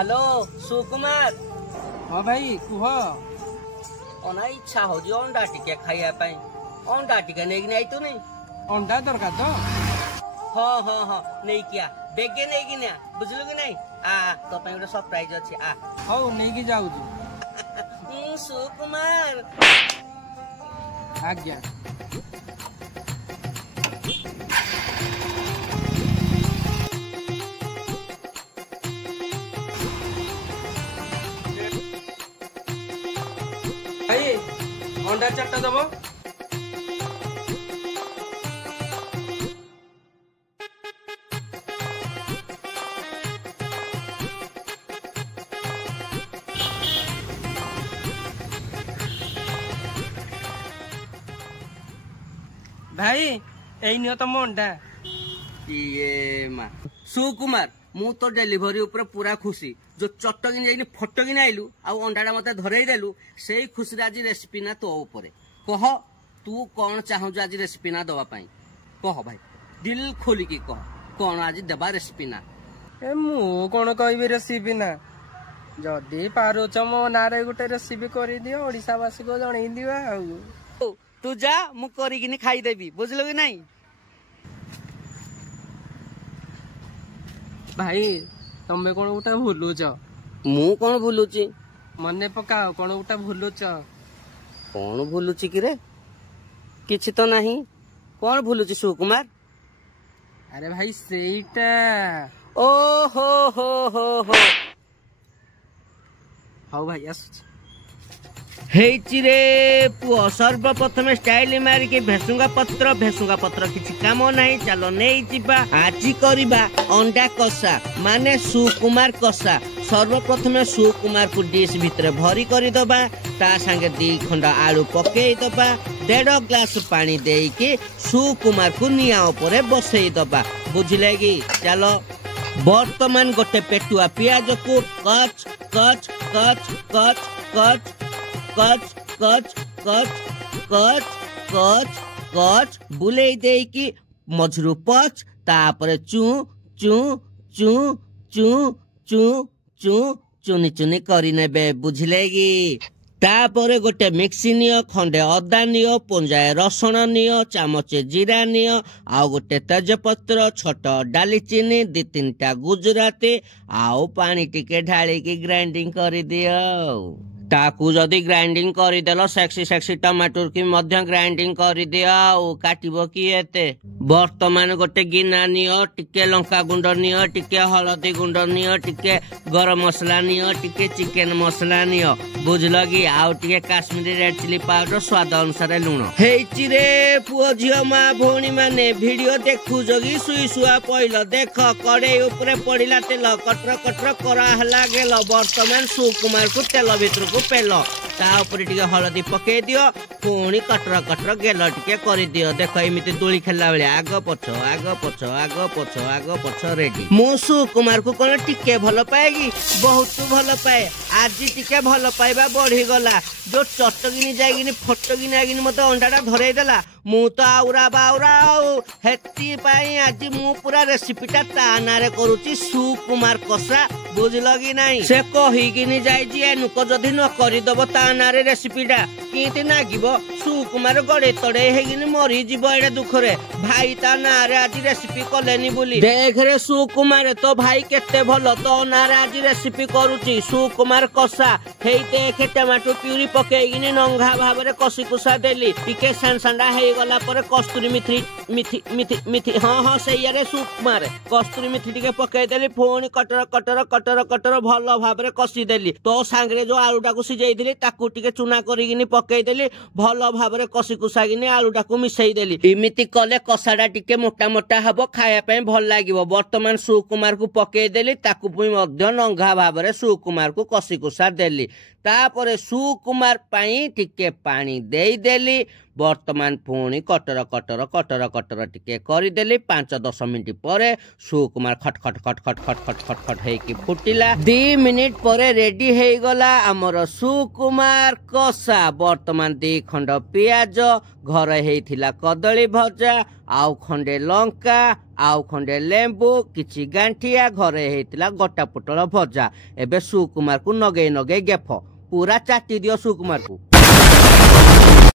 Hello सुकुमार। हाँ भाई कुह अना इच्छा हो अंडा टिके खाइया पाई अंडा टिके नहीं आई तू नहीं अंडा दरकार तो हाँ हाँ हाँ नहीं किया बेगे नहीं कि ना बुझलु कि नहीं आ तो पे गोटे सरप्राइज अछि आ हौ नहीं कि जाऊ सुकुमार आज्ञा भाई अंडा चारटा दबो भाई एई नियो तम अंडा ये मा सुकुमार मु तो डेलीवरी ऊपर पूरा खुशी जो चटकिन जाइनि फटकिन आइलु आ अंडाटा मते धरई देलु सेई खुशी आज रेसिपी ना तो ऊपर कह तू कौन चाहू आज रेसिपी ना दवा पाई कह भाई दिल खोली की कह कौन आज देबा रेसिपी ना ए मु कोन कहबी रेसिपी ना जदी पारुच मो नारे गुटे रेसिपी करि दियो ओडिसा वासी को जणै दिवा आउ तू जा मु करिकिनी खाई देबी बुझलो कि नहीं भाई तमे कोन उटा भूलुच मु कौन भूलुची मने पकाओ कोन उटा भूलुच कौन भूलुची कि रे किछि तो नहीं कौन भूलुची सुकुमार अरे भाई सेईटा ओ हो हाउ भाई आस हेची रे पुओ सर्वप्रथम स्टाइल मारिके भेसुंगा पत्र किछि काम नहीं चलो नहीं जिबा आजी करिबा अंडा कषा माने सुकुमार कषा सर्वप्रथम सुकुमार को डिश भितर भरी करि दबा ता संगे 2 खंडा आलू पकेई दबा 1.5 ग्लास पानी देके सुकुमार को निया ऊपर बसई दबा बुझले कि चलो वर्तमान गोटे पेटुआ पियाज को कच कच कच कच कच कच कच कच कच कच कच बुलेई देकी मझरू पच तापर चू चू चू चू चू चू चुनी चुनी करी नेबे बुझले कि तापर गोटे मिक्सी नियो खंडे अदा नियो पुंजाए रसुण नियो चामचे जीरा नियो आउ गोटे तेजपत्र छोट डालीचीनी 2-3टा गुजराती आउ पानी टिके ढाली की ग्राइंडिंग करी दियो ताकू जदि ग्राइंडिंग करी देलो सेक्सी टमाटर की मध्य ग्राइंडिंग करी दियो आउ काटिबो की एते वर्तमान गोटे गिना नियो टिके लंका गुंड नियो टिके हळदी गुंड नियो टिके गरम मसला नियो टिके चिकन मसला नियो बुझलो कि आउ टिके काश्मीरी रेड चिली पाउडर स्वाद अनुसार लूण हेची रे पुओ झियो मा भौणी माने वीडियो देखु जोगी सुई सुआ पइलो देख कड़े ऊपर पड़िला तेल कटर कटर करा हला गेल वर्तमान सुकुमार को तेल भितर को पेलो ता ऊपर टिके हळदी पके दियो पुणी कटर कटर गेल टिके करि दियो देख एमिति दोली खेलला बेले आग पछ रेडी मु सुकुमार को कोन टिके भलो पाएगी बहुत भलो पाए आज टिके भलो पाइबा बढ़ी गला जो चटकिनी जागिनी फटकिनी आगिनी मते अंडाटा धरई देला मु तो आउरा बाउरा हेती पाई आज मु पूरा रेसिपीटा ता नारे करूची सुकुमार कषा बुझलो कि नहीं से कहिकिनी जाई जी एनुक जदि न करि दबो ता नारे रेसिपीटा किति नागिबो सुकुमार गड़े तड़े हेगिनी मरी जीवो एडे दुखरे भाई ता नारे आज रेसिपी कलेनी बोली देख रे सुकुमार तो भाई केते भलो तो नारे आज रेसिपी करूची सुकुमार कषा हेई देखे टमाटो प्यूरी पकेइगिनी नंगा भाबरे कसी कुसा देली टिके सांडा हे गला पर कस्तूरी मिथि हाँ सही रे सुकुमार कस्तूरी मिथि टिके पकई देली फोन कटर भल भाव कषी देली तो सांगरे जो आलूटा को सिझेइथिली ताकू टिके चुना करिगिनी पकई देली भल भाव कषी कुसागिनी आलूटा को मिसई देली इमिति कले कषाटा टिके मोटा मोटा हबो खाया पई भल लागिवो वर्तमान सुकुमार को पकई देली ताकू पुई मध्य नंगा भाव सुकुमार को कषी कुसा देली तापरे सुकुमार पाई टिके पानी देई देली बर्तमान पुणी कटर कटर कटर कटर टिके करदेली 5-10 मिनिट पर सुकुमार खट खट खट खट खट खट खट खट हेकी फुटिला 2 मिनिट पर रेडी हे गला हमर सुकुमार कषा बर्तमान 2 खंड पियाज घर हेथिला कदली भजा आउ खंडे लंका आउ खंडे लेंबू किछि गांठिया घरे हेतिला गोटा पोटल भजा एबे सुकुमार को नगे नगे गेफ पूरा चाटी दियो सुकुमार को